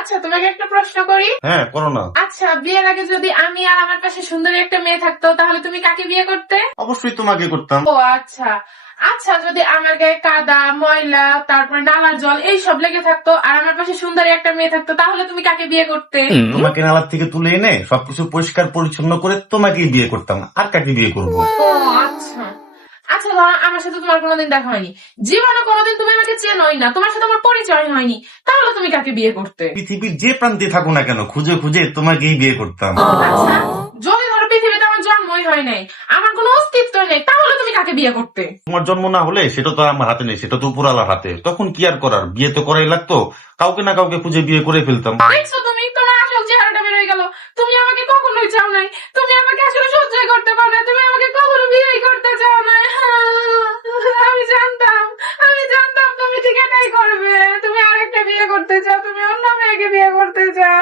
আচ্ছা, তোমাকে একটা প্রশ্ন করি। হ্যাঁ, করো না। আচ্ছা, বিয়ের আগে যদি আমি আর আমার পাশে সুন্দরী একটা মেয়ে থাকতো, তাহলে তুমি কাকে বিয়ে করতে? অবশ্যই তোমাকে করতাম। ও আচ্ছা। আচ্ছা, যদি আমার গায়ে কাদা, ময়লা, তারপরে নালার জল এইসব লেগে থাকতো আর আমার পাশে সুন্দরী একটা মেয়ে থাকতো, তাহলে তুমি কাকে বিয়ে করতে? তোমাকে নালার থেকে তুলে এনে সবকিছু পরিষ্কার পরিচ্ছন্ন করে তোমাকেই বিয়ে করতাম, আর কাকে বিয়ে করবো? ও আচ্ছা। আচ্ছা, ধরো আমার সাথে তোমার কোনোদিন দেখা হয়নি, জীবনে কোনোদিন তুমি আমাকে চেনোই না, তোমার সাথে আমার পরিচয় হয়নি, তাহলে তুমি কাকে বিয়ে করতে? পৃথিবীর যে প্রান্তে থাকো না কেন, খুঁজে খুঁজে তোমাকেই বিয়ে করতাম। আচ্ছা, যদি ধরো পৃথিবীতে আমার জন্মই হয় নাই, আমার কোনো অস্তিত্বই নেই, তাহলে তুমি কাকে বিয়ে করতে? তোমার জন্ম না হলে সেটা তো আমার হাতে নেই, সেটা তো উপরালার হাতে, তখন কি আর করার, বিয়ে তো করাই লাগতো, কাউকে না কাউকে খুঁজে বিয়ে করে ফেলতাম। দেখছো, তুমি তোমার আসল চেহারাটা বের হয়ে গেল। তুমি আমাকে কখনোই চাও নাই, তুমি আমাকে আসলে সহ্যই করতে পারো না, তুমি আমাকে কখনো বিয়েই করতে চাও না। আমি জানতাম তুমি ঠিক এটাই করবে। তুমি আরেকটা বিয়ে করতে চাও, তুমি অন্য মেয়েকে বিয়ে করতে চাও।